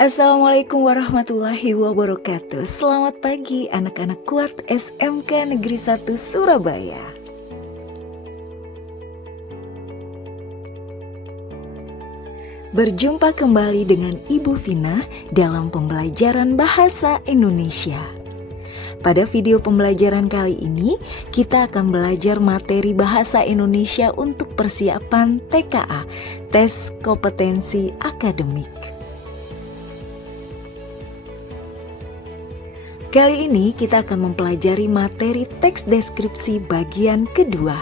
Assalamualaikum warahmatullahi wabarakatuh. Selamat pagi anak-anak kuat SMK Negeri 1 Surabaya. Berjumpa kembali dengan Ibu Vina dalam pembelajaran bahasa Indonesia. Pada video pembelajaran kali ini, kita akan belajar materi bahasa Indonesia untuk persiapan TKA, Tes Kompetensi Akademik. Kali ini kita akan mempelajari materi teks deskripsi bagian kedua.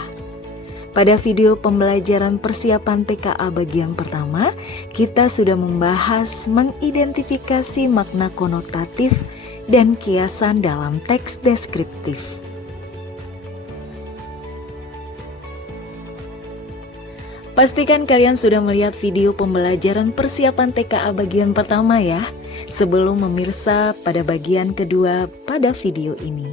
Pada video pembelajaran persiapan TKA bagian pertama, kita sudah membahas mengidentifikasi makna konotatif dan kiasan dalam teks deskriptif. Pastikan kalian sudah melihat video pembelajaran persiapan TKA bagian pertama ya, sebelum memirsa pada bagian kedua pada video ini.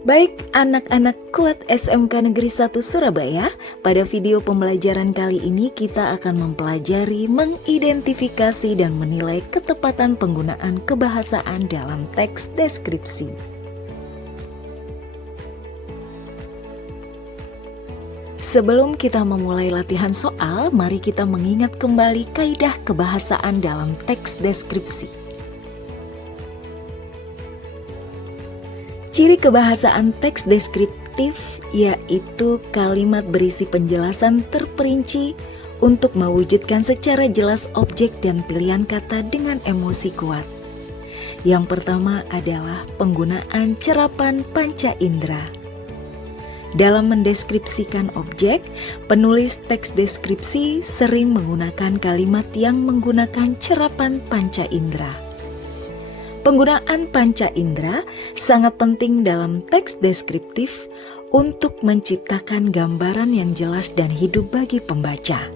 Baik anak-anak kuat SMK Negeri 1 Surabaya, pada video pembelajaran kali ini kita akan mempelajari mengidentifikasi dan menilai ketepatan penggunaan kebahasaan dalam teks deskripsi. Sebelum kita memulai latihan soal, mari kita mengingat kembali kaidah kebahasaan dalam teks deskripsi. Ciri kebahasaan teks deskriptif yaitu kalimat berisi penjelasan terperinci untuk mewujudkan secara jelas objek dan pilihan kata dengan emosi kuat. Yang pertama adalah penggunaan cerapan panca indera. Dalam mendeskripsikan objek, penulis teks deskripsi sering menggunakan kalimat yang menggunakan cerapan panca indera. Penggunaan panca indera sangat penting dalam teks deskriptif untuk menciptakan gambaran yang jelas dan hidup bagi pembaca.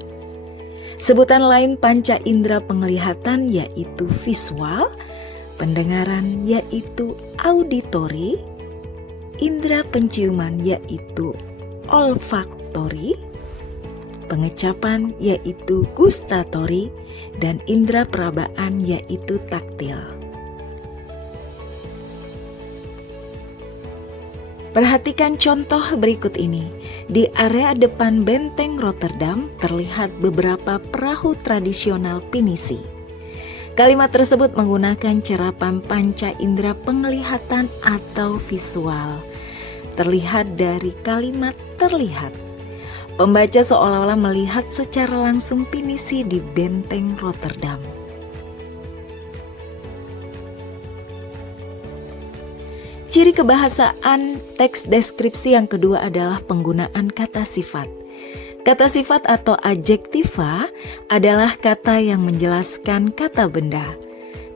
Sebutan lain panca indera penglihatan yaitu visual, pendengaran yaitu auditory, indera penciuman yaitu olfaktori, pengecapan yaitu gustatori, dan indera perabaan yaitu taktil. Perhatikan contoh berikut ini. Di area depan benteng Rotterdam terlihat beberapa perahu tradisional Pinisi. Kalimat tersebut menggunakan cerapan panca indera penglihatan atau visual. Terlihat dari kalimat terlihat. Pembaca seolah-olah melihat secara langsung Pinisi di benteng Rotterdam. Ciri kebahasaan teks deskripsi yang kedua adalah penggunaan kata sifat. Kata sifat atau adjektiva adalah kata yang menjelaskan kata benda.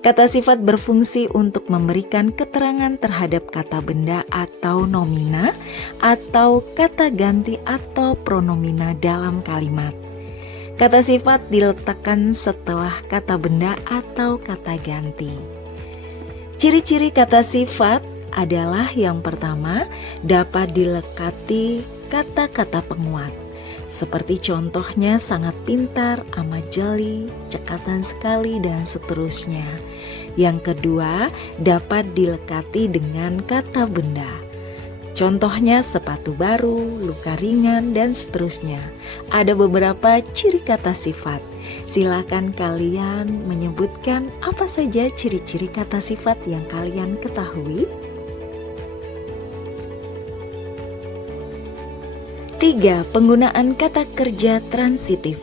Kata sifat berfungsi untuk memberikan keterangan terhadap kata benda atau nomina, atau kata ganti atau pronomina dalam kalimat. Kata sifat diletakkan setelah kata benda atau kata ganti. Ciri-ciri kata sifat adalah yang pertama, dapat dilekati kata-kata penguat. Seperti contohnya sangat pintar, amat jeli, cekatan sekali, dan seterusnya. Yang kedua, dapat dilekati dengan kata benda. Contohnya sepatu baru, luka ringan, dan seterusnya. Ada beberapa ciri kata sifat. Silakan kalian menyebutkan apa saja ciri-ciri kata sifat yang kalian ketahui. 3. Penggunaan kata kerja transitif.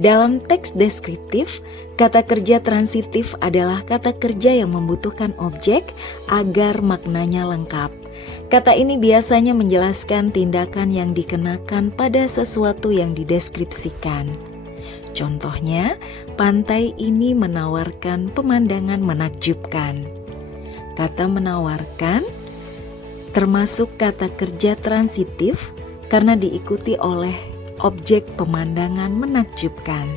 Dalam teks deskriptif, kata kerja transitif adalah kata kerja yang membutuhkan objek agar maknanya lengkap. Kata ini biasanya menjelaskan tindakan yang dikenakan pada sesuatu yang dideskripsikan. Contohnya, pantai ini menawarkan pemandangan menakjubkan. Kata menawarkan termasuk kata kerja transitif karena diikuti oleh objek pemandangan menakjubkan.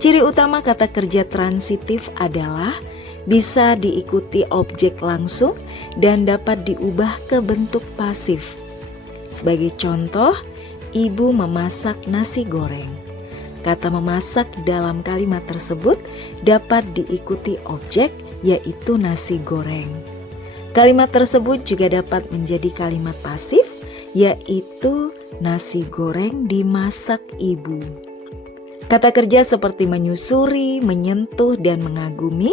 Ciri utama kata kerja transitif adalah bisa diikuti objek langsung dan dapat diubah ke bentuk pasif. Sebagai contoh, Ibu memasak nasi goreng. Kata memasak dalam kalimat tersebut dapat diikuti objek, yaitu nasi goreng. Kalimat tersebut juga dapat menjadi kalimat pasif, yaitu nasi goreng dimasak ibu. Kata kerja seperti menyusuri, menyentuh, dan mengagumi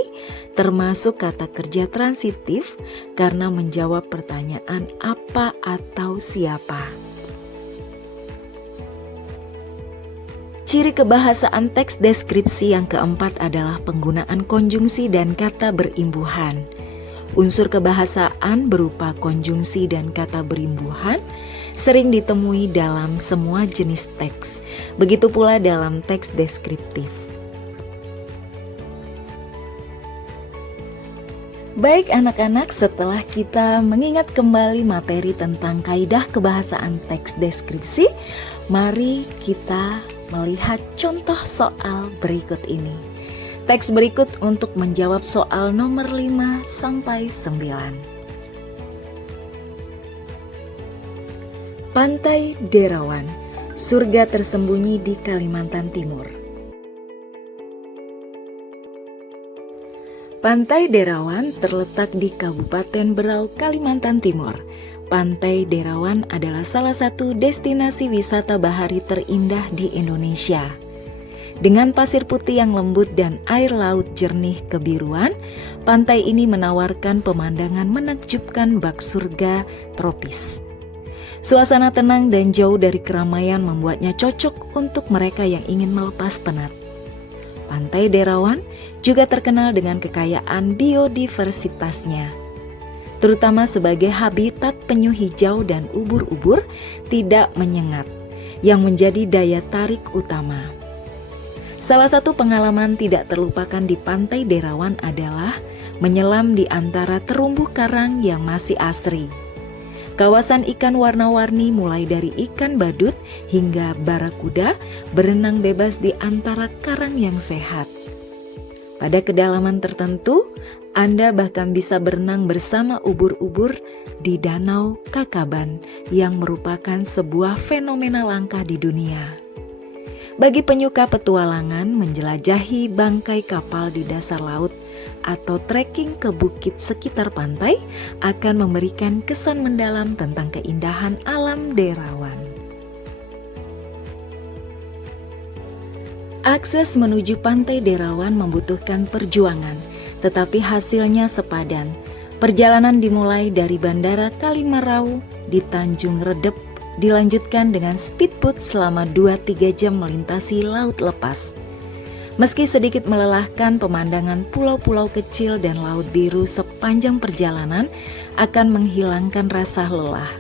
termasuk kata kerja transitif karena menjawab pertanyaan apa atau siapa. Ciri kebahasaan teks deskripsi yang keempat adalah penggunaan konjungsi dan kata berimbuhan. Unsur kebahasaan berupa konjungsi dan kata berimbuhan sering ditemui dalam semua jenis teks, begitu pula dalam teks deskriptif. Baik anak-anak, setelah kita mengingat kembali materi tentang kaidah kebahasaan teks deskripsi, mari kita melihat contoh soal berikut ini. Teks berikut untuk menjawab soal nomor 5 sampai 9. Pantai Derawan, surga tersembunyi di Kalimantan Timur. Pantai Derawan terletak di Kabupaten Berau, Kalimantan Timur. Pantai Derawan adalah salah satu destinasi wisata bahari terindah di Indonesia. Dengan pasir putih yang lembut dan air laut jernih kebiruan, pantai ini menawarkan pemandangan menakjubkan bak surga tropis. Suasana tenang dan jauh dari keramaian membuatnya cocok untuk mereka yang ingin melepas penat. Pantai Derawan juga terkenal dengan kekayaan biodiversitasnya, terutama sebagai habitat penyu hijau dan ubur-ubur tidak menyengat, yang menjadi daya tarik utama. Salah satu pengalaman tidak terlupakan di Pantai Derawan adalah menyelam di antara terumbu karang yang masih asri. Kawasan ikan warna-warni mulai dari ikan badut hingga barakuda berenang bebas di antara karang yang sehat. Pada kedalaman tertentu, Anda bahkan bisa berenang bersama ubur-ubur di Danau Kakaban yang merupakan sebuah fenomena langka di dunia. Bagi penyuka petualangan, menjelajahi bangkai kapal di dasar laut atau trekking ke bukit sekitar pantai akan memberikan kesan mendalam tentang keindahan alam Derawan. Akses menuju Pantai Derawan membutuhkan perjuangan, tetapi hasilnya sepadan. Perjalanan dimulai dari Bandara Kalimarau di Tanjung Redep, dilanjutkan dengan speedboat selama 2-3 jam melintasi laut lepas. Meski sedikit melelahkan, pemandangan pulau-pulau kecil dan laut biru sepanjang perjalanan akan menghilangkan rasa lelah.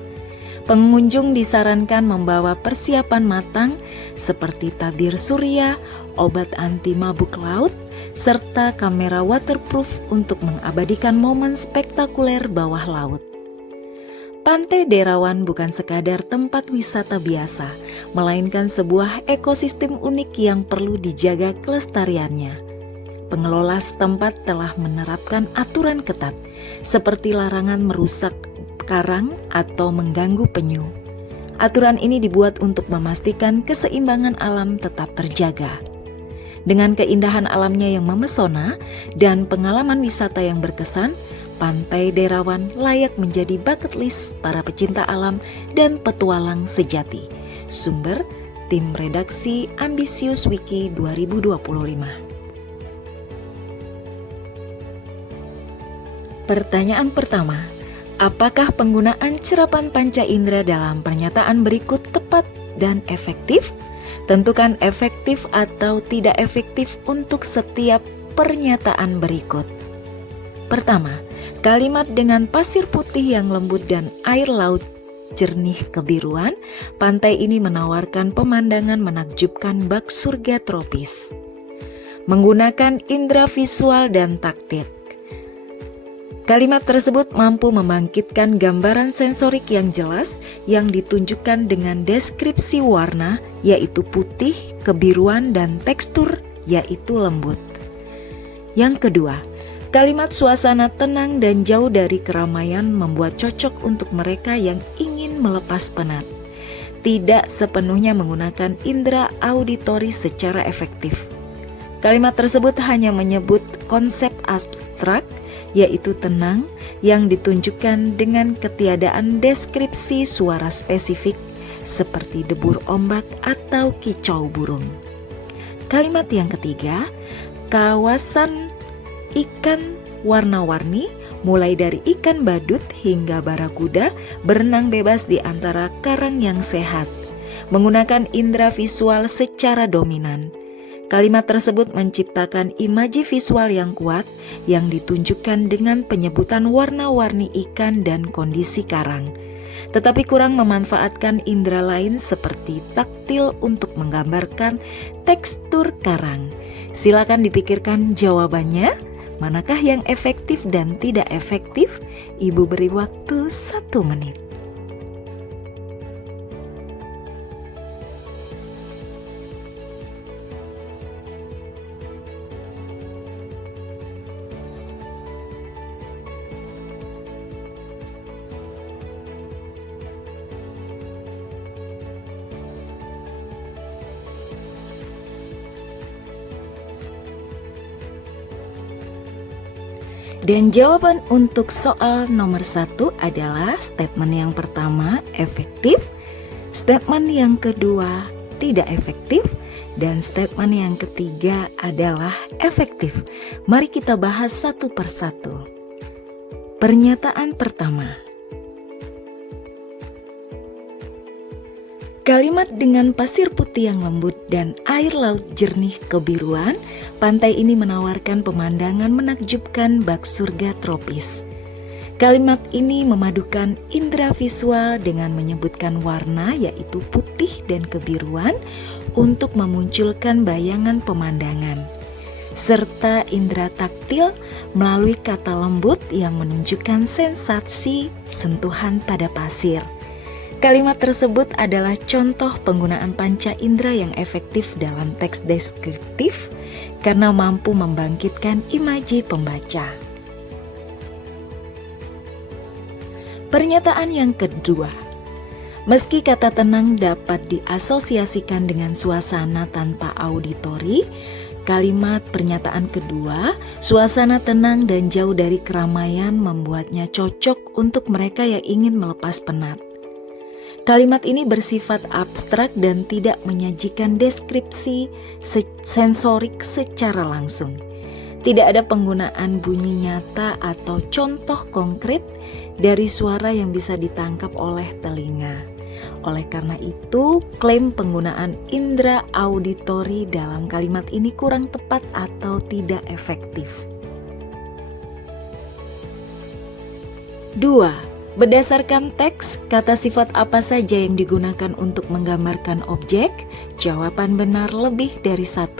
Pengunjung disarankan membawa persiapan matang seperti tabir surya, obat anti mabuk laut, serta kamera waterproof untuk mengabadikan momen spektakuler bawah laut. Pantai Derawan bukan sekadar tempat wisata biasa, melainkan sebuah ekosistem unik yang perlu dijaga kelestariannya. Pengelola setempat telah menerapkan aturan ketat, seperti larangan merusak karang atau mengganggu penyu. Aturan ini dibuat untuk memastikan keseimbangan alam tetap terjaga. Dengan keindahan alamnya yang memesona dan pengalaman wisata yang berkesan, Pantai Derawan layak menjadi bucket list para pecinta alam dan petualang sejati. Sumber Tim Redaksi Ambisius Wiki 2025. Pertanyaan pertama, apakah penggunaan cerapan panca indera dalam pernyataan berikut tepat dan efektif? Tentukan efektif atau tidak efektif untuk setiap pernyataan berikut. Pertama, kalimat dengan pasir putih yang lembut dan air laut jernih kebiruan, pantai ini menawarkan pemandangan menakjubkan bak surga tropis. Menggunakan indera visual dan taktik, kalimat tersebut mampu membangkitkan gambaran sensorik yang jelas yang ditunjukkan dengan deskripsi warna, yaitu putih, kebiruan, dan tekstur, yaitu lembut. Yang kedua, kalimat suasana tenang dan jauh dari keramaian membuat cocok untuk mereka yang ingin melepas penat. tidak sepenuhnya menggunakan indera auditori secara efektif. Kalimat tersebut hanya menyebut konsep abstrak, yaitu tenang, yang ditunjukkan dengan ketiadaan deskripsi suara spesifik seperti debur ombak atau kicau burung. Kalimat yang ketiga, kawasan ikan warna-warni, mulai dari ikan badut hingga barakuda, berenang bebas di antara karang yang sehat, menggunakan indera visual secara dominan. Kalimat tersebut menciptakan imaji visual yang kuat yang ditunjukkan dengan penyebutan warna-warni ikan dan kondisi karang, tetapi kurang memanfaatkan indera lain seperti taktil untuk menggambarkan tekstur karang. Silakan dipikirkan jawabannya. Manakah yang efektif dan tidak efektif? Ibu beri waktu 1 menit. Dan jawaban untuk soal nomor 1 adalah statement yang pertama efektif, statement yang kedua tidak efektif, dan statement yang ketiga adalah efektif. Mari kita bahas satu persatu. Pernyataan pertama. Kalimat dengan pasir putih yang lembut dan air laut jernih kebiruan, pantai ini menawarkan pemandangan menakjubkan bak surga tropis. Kalimat ini memadukan indera visual dengan menyebutkan warna yaitu putih dan kebiruan untuk memunculkan bayangan pemandangan, serta indera taktil melalui kata lembut yang menunjukkan sensasi sentuhan pada pasir. Kalimat tersebut adalah contoh penggunaan panca indera yang efektif dalam teks deskriptif karena mampu membangkitkan imaji pembaca. Pernyataan yang kedua. Meski kata tenang dapat diasosiasikan dengan suasana tanpa auditori, kalimat pernyataan kedua, suasana tenang dan jauh dari keramaian membuatnya cocok untuk mereka yang ingin melepas penat. Kalimat ini bersifat abstrak dan tidak menyajikan deskripsi sensorik secara langsung. Tidak ada penggunaan bunyi nyata atau contoh konkret dari suara yang bisa ditangkap oleh telinga. Oleh karena itu, klaim penggunaan indera auditori dalam kalimat ini kurang tepat atau tidak efektif. 2. Berdasarkan teks, kata sifat apa saja yang digunakan untuk menggambarkan objek? Jawaban benar lebih dari 1.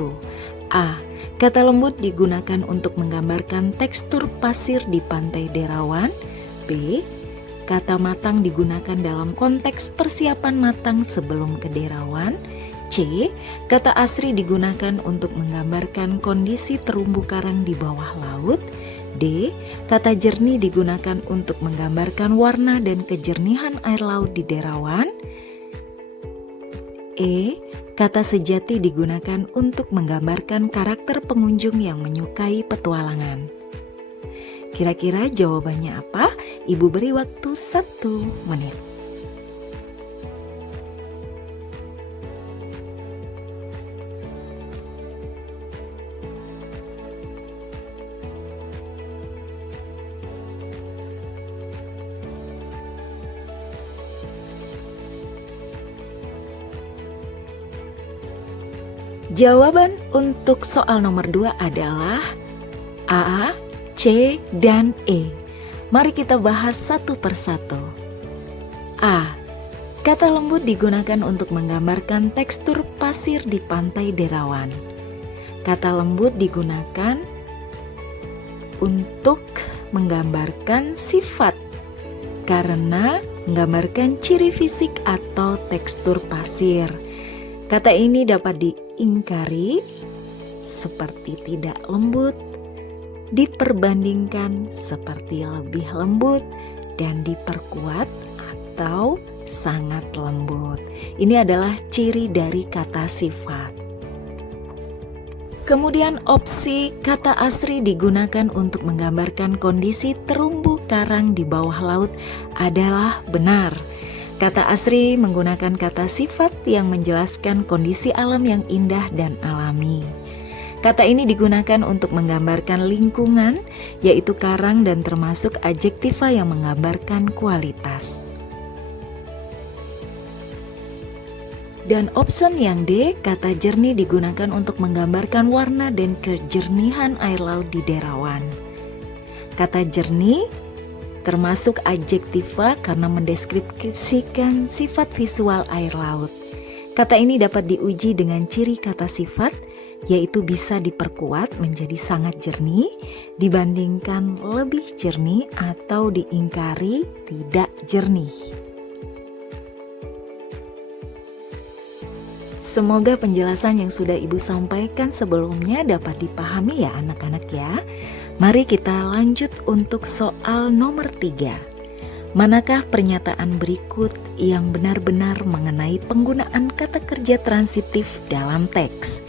A. Kata lembut digunakan untuk menggambarkan tekstur pasir di pantai Derawan. B. Kata matang digunakan dalam konteks persiapan matang sebelum ke Derawan. C. Kata asri digunakan untuk menggambarkan kondisi terumbu karang di bawah laut. D. Kata jernih digunakan untuk menggambarkan warna dan kejernihan air laut di Derawan. E. Kata sejati digunakan untuk menggambarkan karakter pengunjung yang menyukai petualangan. Kira-kira jawabannya apa? Ibu beri waktu 1 menit. Jawaban untuk soal nomor 2 adalah A, C, dan E. Mari kita bahas satu persatu. A. Kata lembut digunakan untuk menggambarkan tekstur pasir di pantai Derawan. Kata lembut digunakan untuk menggambarkan sifat karena menggambarkan ciri fisik atau tekstur pasir. Kata ini dapat diingkari seperti tidak lembut, diperbandingkan seperti lebih lembut, dan diperkuat atau sangat lembut. Ini adalah ciri dari kata sifat. Kemudian opsi kata asri digunakan untuk menggambarkan kondisi terumbu karang di bawah laut adalah benar. Kata asri menggunakan kata sifat yang menjelaskan kondisi alam yang indah dan alami. Kata ini digunakan untuk menggambarkan lingkungan, yaitu karang, dan termasuk adjektiva yang menggambarkan kualitas. Dan option yang D, kata jernih digunakan untuk menggambarkan warna dan kejernihan air laut di Derawan. Kata jernih termasuk adjektiva karena mendeskripsikan sifat visual air laut. Kata ini dapat diuji dengan ciri kata sifat, yaitu bisa diperkuat menjadi sangat jernih dibandingkan lebih jernih atau diingkari tidak jernih. Semoga penjelasan yang sudah Ibu sampaikan sebelumnya dapat dipahami ya anak-anak ya. Mari kita lanjut untuk soal nomor 3. Manakah pernyataan berikut yang benar-benar mengenai penggunaan kata kerja transitif dalam teks?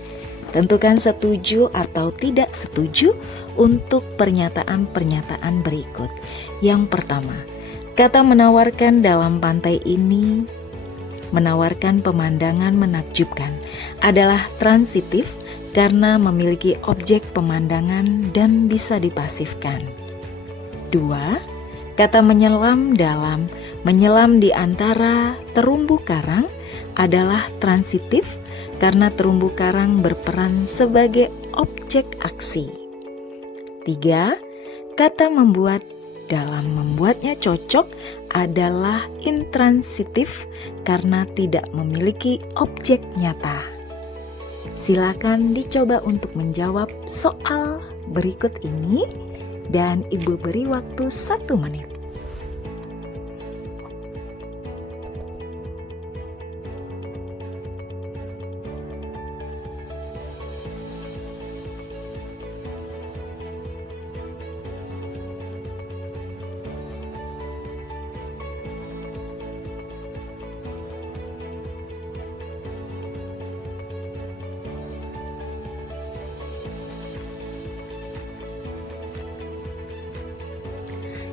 Tentukan setuju atau tidak setuju untuk pernyataan-pernyataan berikut. Yang pertama, kata menawarkan dalam pantai ini menawarkan pemandangan menakjubkan adalah transitif karena memiliki objek pemandangan dan bisa dipasifkan. 2. Kata menyelam dalam menyelam di antara terumbu karang adalah transitif karena terumbu karang berperan sebagai objek aksi. 3. Kata membuat dalam membuatnya cocok adalah intransitif karena tidak memiliki objek nyata. Silakan dicoba untuk menjawab soal berikut ini dan Ibu beri waktu 1 menit.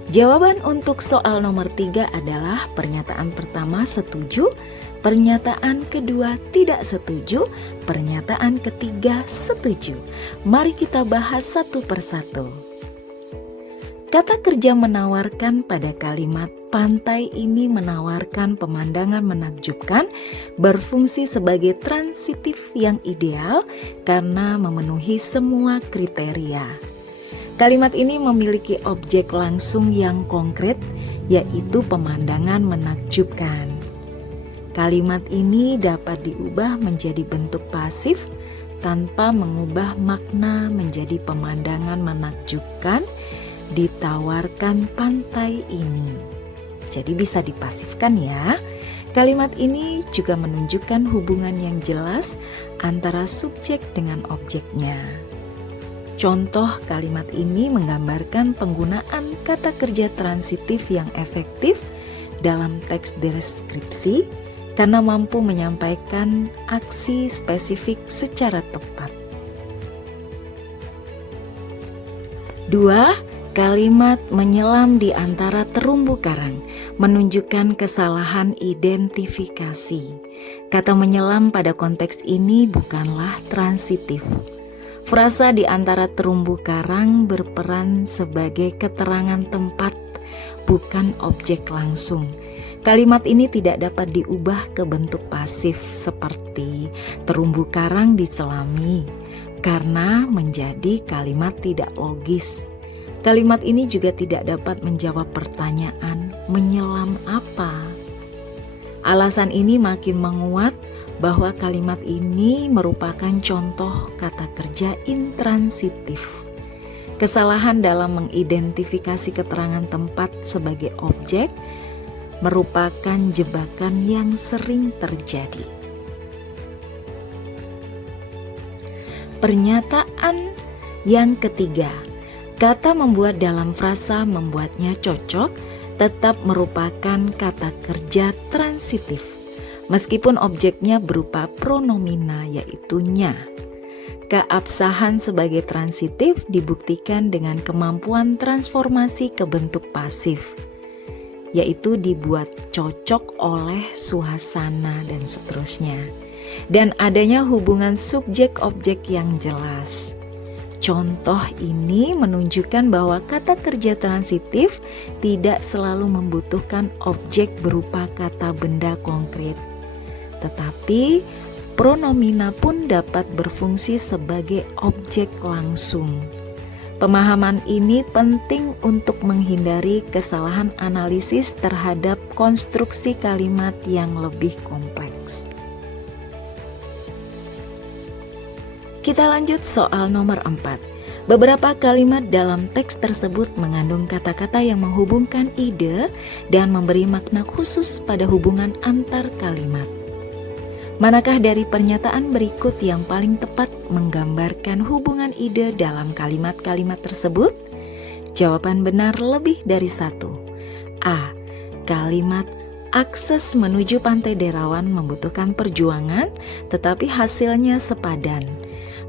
Jawaban untuk soal nomor 3 adalah pernyataan pertama setuju, pernyataan kedua tidak setuju, pernyataan ketiga setuju. Mari kita bahas satu persatu. Kata kerja menawarkan pada kalimat pantai ini menawarkan pemandangan menakjubkan berfungsi sebagai transitif yang ideal karena memenuhi semua kriteria. Kalimat ini memiliki objek langsung yang konkret, yaitu pemandangan menakjubkan. Kalimat ini dapat diubah menjadi bentuk pasif tanpa mengubah makna menjadi pemandangan menakjubkan ditawarkan pantai ini. Jadi bisa dipasifkan ya. Kalimat ini juga menunjukkan hubungan yang jelas antara subjek dengan objeknya. Contoh kalimat ini menggambarkan penggunaan kata kerja transitif yang efektif dalam teks deskripsi karena mampu menyampaikan aksi spesifik secara tepat. 2. Kalimat menyelam di antara terumbu karang menunjukkan kesalahan identifikasi. Kata menyelam pada konteks ini bukanlah transitif. Frasa di antara terumbu karang berperan sebagai keterangan tempat, bukan objek langsung. Kalimat ini tidak dapat diubah ke bentuk pasif seperti terumbu karang diselami, karena menjadi kalimat tidak logis. Kalimat ini juga tidak dapat menjawab pertanyaan menyelam apa. Alasan ini makin menguat bahwa kalimat ini merupakan contoh kata kerja intransitif. Kesalahan dalam mengidentifikasi keterangan tempat sebagai objek merupakan jebakan yang sering terjadi. Pernyataan yang ketiga, kata membuat dalam frasa membuatnya cocok tetap merupakan kata kerja transitif, meskipun objeknya berupa pronomina yaitu nya. Keabsahan sebagai transitif dibuktikan dengan kemampuan transformasi ke bentuk pasif, yaitu dibuat cocok oleh suasana dan seterusnya, dan adanya hubungan subjek-objek yang jelas. Contoh ini menunjukkan bahwa kata kerja transitif tidak selalu membutuhkan objek berupa kata benda konkret, tetapi pronomina pun dapat berfungsi sebagai objek langsung. Pemahaman ini penting untuk menghindari kesalahan analisis terhadap konstruksi kalimat yang lebih kompleks. Kita lanjut soal nomor 4. Beberapa kalimat dalam teks tersebut mengandung kata-kata yang menghubungkan ide dan memberi makna khusus pada hubungan antar kalimat. Manakah dari pernyataan berikut yang paling tepat menggambarkan hubungan ide dalam kalimat-kalimat tersebut? Jawaban benar lebih dari satu. A. Kalimat akses menuju Pantai Derawan membutuhkan perjuangan, tetapi hasilnya sepadan,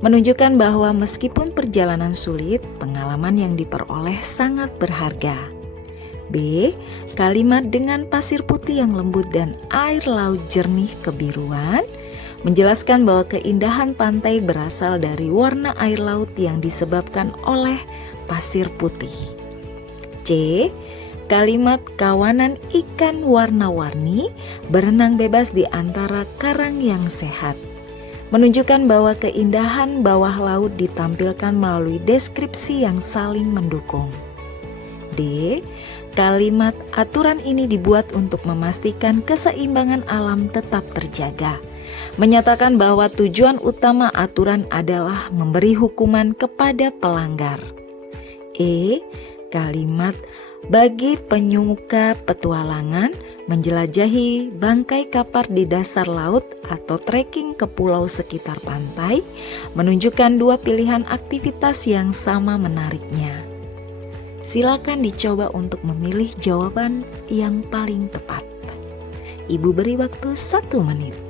menunjukkan bahwa meskipun perjalanan sulit, pengalaman yang diperoleh sangat berharga. B. Kalimat dengan pasir putih yang lembut dan air laut jernih kebiruan menjelaskan bahwa keindahan pantai berasal dari warna air laut yang disebabkan oleh pasir putih. C. Kalimat kawanan ikan warna-warni berenang bebas di antara karang yang sehat menunjukkan bahwa keindahan bawah laut ditampilkan melalui deskripsi yang saling mendukung. D. Kalimat aturan ini dibuat untuk memastikan keseimbangan alam tetap terjaga, menyatakan bahwa tujuan utama aturan adalah memberi hukuman kepada pelanggar. E. Kalimat bagi penyuka petualangan menjelajahi bangkai kapal di dasar laut atau trekking ke pulau sekitar pantai menunjukkan dua pilihan aktivitas yang sama menariknya. Silakan dicoba untuk memilih jawaban yang paling tepat. Ibu beri waktu 1 menit.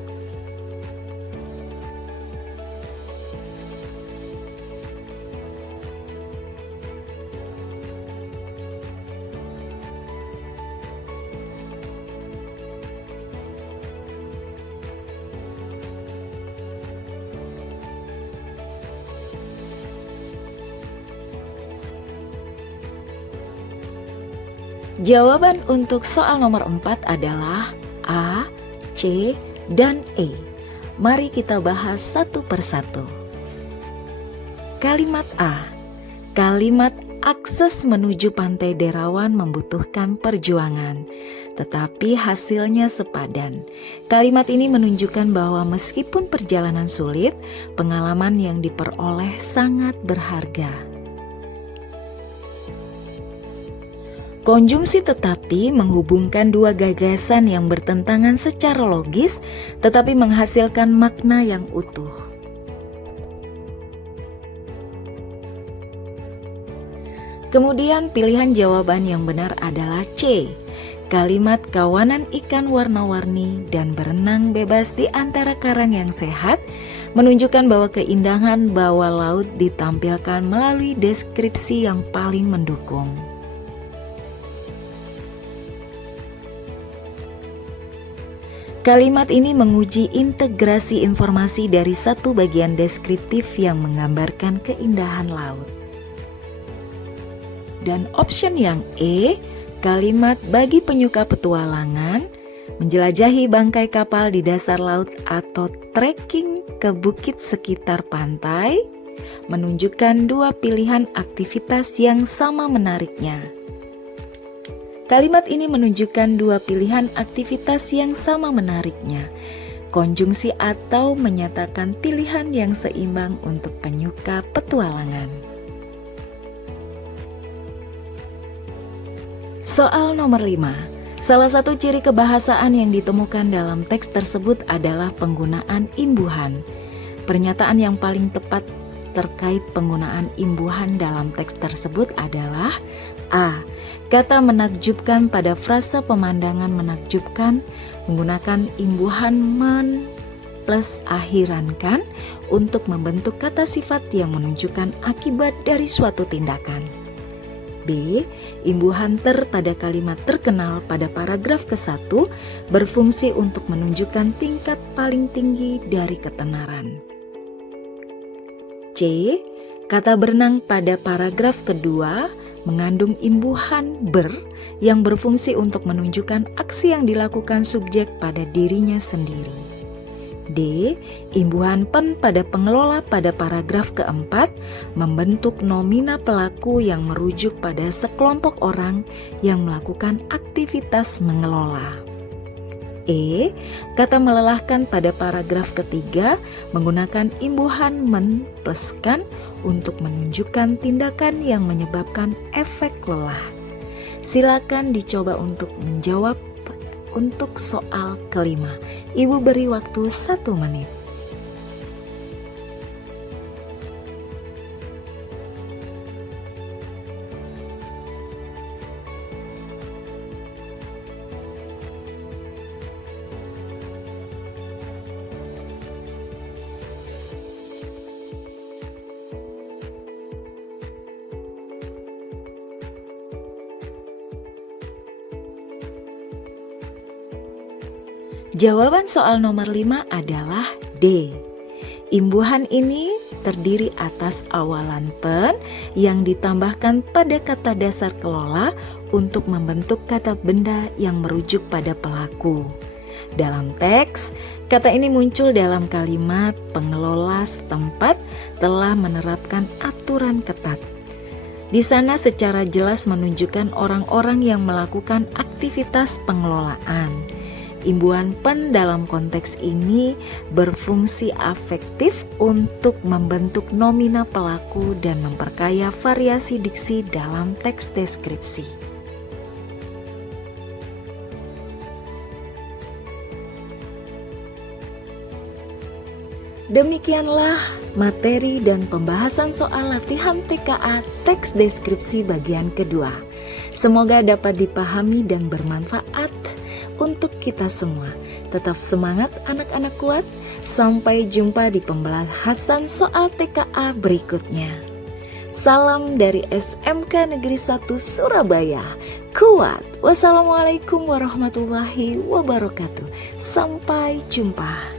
Jawaban untuk soal nomor 4 adalah A, C, dan E. Mari kita bahas satu persatu. Kalimat A. Kalimat akses menuju Pantai Derawan membutuhkan perjuangan, tetapi hasilnya sepadan. Kalimat ini menunjukkan bahwa meskipun perjalanan sulit, pengalaman yang diperoleh sangat berharga. Konjungsi tetapi menghubungkan dua gagasan yang bertentangan secara logis, tetapi menghasilkan makna yang utuh. Kemudian pilihan jawaban yang benar adalah C. Kalimat kawanan ikan warna-warni dan berenang bebas di antara karang yang sehat menunjukkan bahwa keindahan bawah laut ditampilkan melalui deskripsi yang paling mendukung. Kalimat ini menguji integrasi informasi dari satu bagian deskriptif yang menggambarkan keindahan laut. Dan option yang E, kalimat bagi penyuka petualangan, menjelajahi bangkai kapal di dasar laut atau trekking ke bukit sekitar pantai, menunjukkan dua pilihan aktivitas yang sama menariknya. Kalimat ini menunjukkan dua pilihan aktivitas yang sama menariknya. Konjungsi atau menyatakan pilihan yang seimbang untuk penyuka petualangan. Soal nomor 5. Salah satu ciri kebahasaan yang ditemukan dalam teks tersebut adalah penggunaan imbuhan. Pernyataan yang paling tepat terkait penggunaan imbuhan dalam teks tersebut adalah A. Kata menakjubkan pada frasa pemandangan menakjubkan menggunakan imbuhan men plus akhiran kan untuk membentuk kata sifat yang menunjukkan akibat dari suatu tindakan. B. Imbuhan ter pada kalimat terkenal pada paragraf ke-1 berfungsi untuk menunjukkan tingkat paling tinggi dari ketenaran. C. Kata berenang pada paragraf kedua mengandung imbuhan ber yang berfungsi untuk menunjukkan aksi yang dilakukan subjek pada dirinya sendiri. D. Imbuhan pen pada pengelola pada paragraf keempat membentuk nomina pelaku yang merujuk pada sekelompok orang yang melakukan aktivitas mengelola. E. Kata melelahkan pada paragraf ketiga menggunakan imbuhan men plus kan untuk menunjukkan tindakan yang menyebabkan efek lelah. Silakan dicoba untuk menjawab untuk soal kelima. Ibu beri waktu 1 menit. Jawaban soal nomor 5 adalah D. Imbuhan ini terdiri atas awalan pen yang ditambahkan pada kata dasar kelola untuk membentuk kata benda yang merujuk pada pelaku. Dalam teks, kata ini muncul dalam kalimat pengelola setempat telah menerapkan aturan ketat. Di sana secara jelas menunjukkan orang-orang yang melakukan aktivitas pengelolaan. Imbuhan pen dalam konteks ini berfungsi afektif untuk membentuk nomina pelaku dan memperkaya variasi diksi dalam teks deskripsi. Demikianlah materi dan pembahasan soal latihan TKA teks deskripsi bagian kedua. Semoga dapat dipahami dan bermanfaat untuk kita semua. Tetap semangat anak-anak kuat. Sampai jumpa di pembahasan soal TKA berikutnya. Salam dari SMK Negeri 1 Surabaya. Kuat. Wassalamualaikum warahmatullahi wabarakatuh. Sampai jumpa.